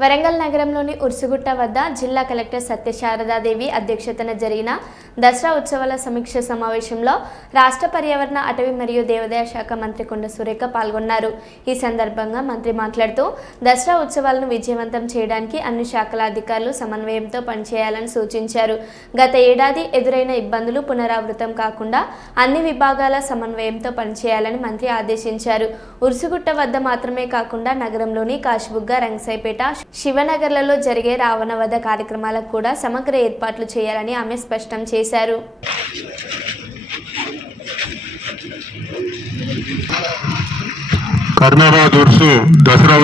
వరంగల్ నగరంలోని ఉర్సుగుట్ట వద్ద జిల్లా కలెక్టర్ సత్యశారదాదేవి అధ్యక్షతన జరిగిన దసరా ఉత్సవాల సమీక్ష సమావేశంలో రాష్ట్ర పర్యావరణ అటవీ మరియు దేవాదాయ శాఖ మంత్రి కొండ సురేఖ పాల్గొన్నారు. ఈ సందర్భంగా మంత్రి మాట్లాడుతూ దసరా ఉత్సవాలను విజయవంతం చేయడానికి అన్ని శాఖల అధికారులు సమన్వయంతో పనిచేయాలని సూచించారు. గత ఏడాది ఎదురైన ఇబ్బందులు పునరావృతం కాకుండా అన్ని విభాగాల సమన్వయంతో పనిచేయాలని మంత్రి ఆదేశించారు. ఉర్సుగుట్ట వద్ద మాత్రమే కాకుండా నగరంలోని కాశ్బుగ్గ రంగసాయిపేట శివనగర్లలో జరిగే రావణ వధ కార్యక్రమాలకు కూడా సమగ్ర ఏర్పాట్లు చేయాలని ఆమె స్పష్టం చేశారు Karnabad Urs Dasara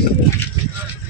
you.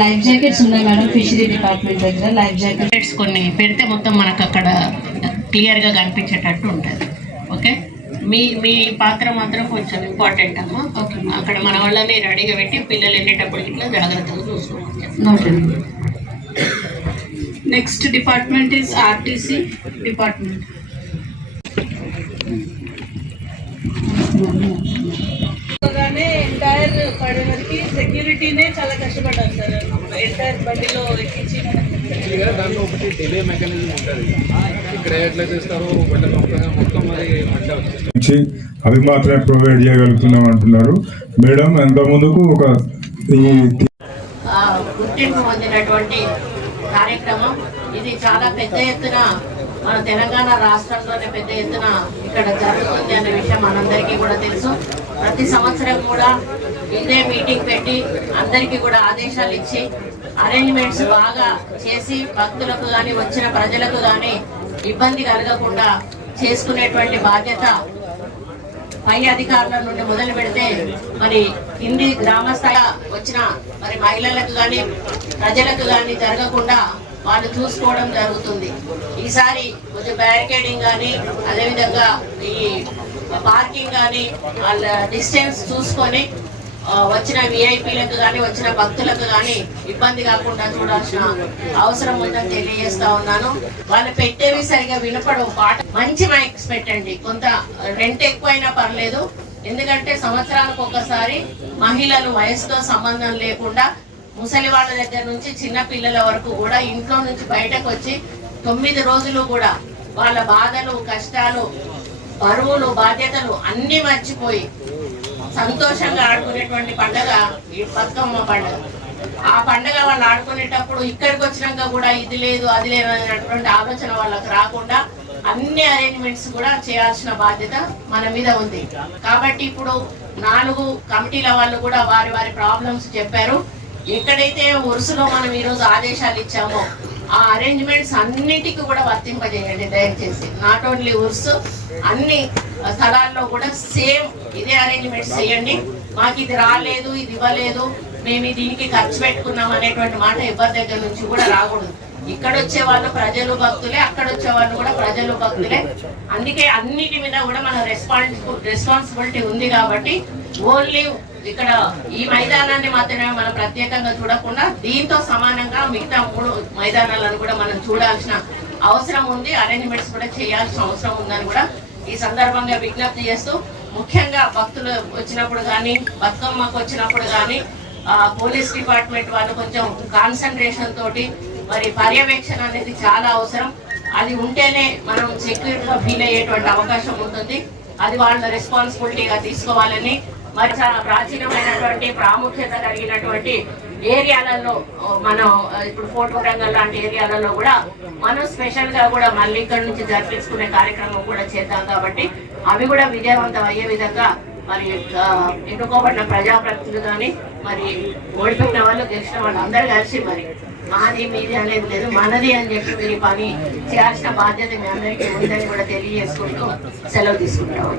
Life jackets ఉన్నాయి మేడం ఫిషరీ డిపార్ట్మెంట్ దగ్గర లైఫ్ జాకెట్ ప్లేట్స్ కొన్ని పెడితే మొత్తం మనకు అక్కడ క్లియర్గా కనిపించేటట్టు ఉంటుంది. ఓకే? మీ మీ పాత్ర మాత్రం కొంచెం ఇంపార్టెంట్ అమ్మా. ఓకే అక్కడ మన వాళ్ళని రెడీగా పెట్టి పిల్లలు వెళ్ళేటప్పుడు ఇట్లా జాగ్రత్తగా చూసుకోవాలి. Next department is RTC department పడే వరకు సెక్యూరిటీనే చాలా కష్టపడ్డారు సార్. ఎంటైర్ బండిలో ఎక్కించి యాక్చువల్గా దాంట్లో ఒకటి డిలే మెకానిజం ఉంటుంది. ఇక్కడ ఎట్లా చేస్తారో మొత్తం మరి నుంచి అవి మాత్రమే ప్రొవైడ్ చేయగలుగుతున్నాం అంటున్నారు. మేడం ఎంత ముందుకు ఒక గుర్తింపు పొందినటువంటి కార్యక్రమం. ఇది చాలా పెద్ద ఎత్తున మన తెలంగాణ రాష్ట్రంలోనే పెద్ద ఎత్తున ఇక్కడ జరుగుతుంది అనే విషయం మనందరికీ కూడా తెలుసు. ప్రతి సంవత్సరం కూడా ఇదే మీటింగ్ పెట్టి అందరికీ కూడా ఆదేశాలు ఇచ్చి అరేంజ్మెంట్స్ బాగా చేసి భక్తులకు కానీ వచ్చిన ప్రజలకు కానీ ఇబ్బంది కలగకుండా చేసుకునేటువంటి బాధ్యత పై అధికారుల నుండి మొదలు పెడితే మరి కింది గ్రామస్థల వచ్చిన మరి మహిళలకు కానీ ప్రజలకు కానీ జరగకుండా వాళ్ళు చూసుకోవడం జరుగుతుంది. ఈసారి కొంచెం బ్యారికేడింగ్ కానీ అదేవిధంగా ఈ పార్కింగ్ కానీ వాళ్ళ డిస్టెన్స్ చూసుకొని వచ్చిన విఐపీలకు కానీ వచ్చిన భక్తులకు కానీ ఇబ్బంది కాకుండా చూడాల్సిన అవసరం ఉందని తెలియజేస్తా ఉన్నాను. వాళ్ళు పెట్టేవి సరిగా వినపడవు. పాట మంచి మైక్స్ పెట్టండి. కొంత రెంట్ ఎక్కువైనా పర్లేదు. ఎందుకంటే సంవత్సరానికి ఒకసారి మహిళలు వయసుతో సంబంధం లేకుండా ముసలి వాళ్ళ దగ్గర నుంచి చిన్న పిల్లల వరకు కూడా ఇంట్లో నుంచి బయటకు వచ్చి తొమ్మిది రోజులు కూడా వాళ్ళ బాధలు కష్టాలు బరువులు బాధ్యతలు అన్ని మర్చిపోయి సంతోషంగా ఆడుకునేటువంటి పండగ ఈ బతుకమ్మ పండగ. ఆ పండగ వాళ్ళు ఆడుకునేటప్పుడు ఇక్కడికి వచ్చినాక కూడా ఇది లేదు అది లేదు అనేటువంటి ఆలోచన వాళ్ళకి రాకుండా అన్ని అరేంజ్మెంట్స్ కూడా చేయాల్సిన బాధ్యత మన మీద ఉంది. కాబట్టి ఇప్పుడు నాలుగు కమిటీల వాళ్ళు కూడా వారి వారి ప్రాబ్లమ్స్ చెప్పారు. ఎక్కడైతే ఉరుసులో మనం ఈరోజు ఆదేశాలు ఇచ్చామో ఆ అరేంజ్మెంట్స్ అన్నిటికీ కూడా వర్తింపజేయండి దయచేసి. నాట్ ఓన్లీ ఉర్స్ అన్ని స్థలాల్లో కూడా సేమ్ ఇదే అరేంజ్మెంట్స్ చేయండి. మాకు ఇది రాలేదు ఇది ఇవ్వలేదు మేము దీనికి ఖర్చు పెట్టుకున్నాం అనేటువంటి మాట ఎవరి దగ్గర నుంచి కూడా రాకూడదు. ఇక్కడ వచ్చే వాళ్ళు ప్రజలు భక్తులే అక్కడ వచ్చే వాళ్ళు కూడా ప్రజలు భక్తులే. అందుకే అన్నిటి మీద కూడా మన రెస్పాన్స్ రెస్పాన్సిబిలిటీ ఉంది కాబట్టి ఓన్లీ ఇక్కడ ఈ మైదానాన్ని మాత్రమే మనం ప్రత్యేకంగా చూడకుండా దీంతో సమానంగా మిగతా మూడు మైదానాలను కూడా మనం చూడాల్సిన అవసరం ఉంది. అరేంజ్మెంట్స్ కూడా చేయాల్సిన అవసరం ఉందని కూడా ఈ సందర్భంగా విజ్ఞప్తి చేస్తూ ముఖ్యంగా భక్తులు వచ్చినప్పుడు కానీ బతుకమ్మకు వచ్చినప్పుడు కానీ పోలీస్ డిపార్ట్మెంట్ వాళ్ళు కొంచెం కాన్సన్ట్రేషన్ తోటి మరి పర్యవేక్షణ అనేది చాలా అవసరం. అది ఉంటేనే మనం సెక్యూర్గా ఫీల్ అయ్యేటువంటి అవకాశం ఉంటుంది. అది వాళ్ళ రెస్పాన్సిబిలిటీగా తీసుకోవాలని మరి చాలా ప్రాచీనమైనటువంటి ప్రాముఖ్యత కలిగినటువంటి ఏరియాలలో మనం ఇప్పుడు ఫోటో రంగం లాంటి ఏరియాలలో కూడా మనం స్పెషల్గా కూడా మళ్ళీ ఇక్కడ నుంచి జరిపించుకునే కార్యక్రమం కూడా చేద్దాం కాబట్టి అవి కూడా విజయవంతం అయ్యే విధంగా మరి ఎన్నుకోబడిన ప్రజాప్రతినిధులు కానీ మరి ఓడిపోయిన వాళ్ళు గెలిచిన వాళ్ళు అందరూ కలిసి మరి మాది మీది అనేది లేదు మనది అని చెప్పి మీరు పని చేయాల్సిన బాధ్యత మీ అందరికీ ఉందని కూడా తెలియజేసుకుంటూ సెలవు తీసుకుంటాం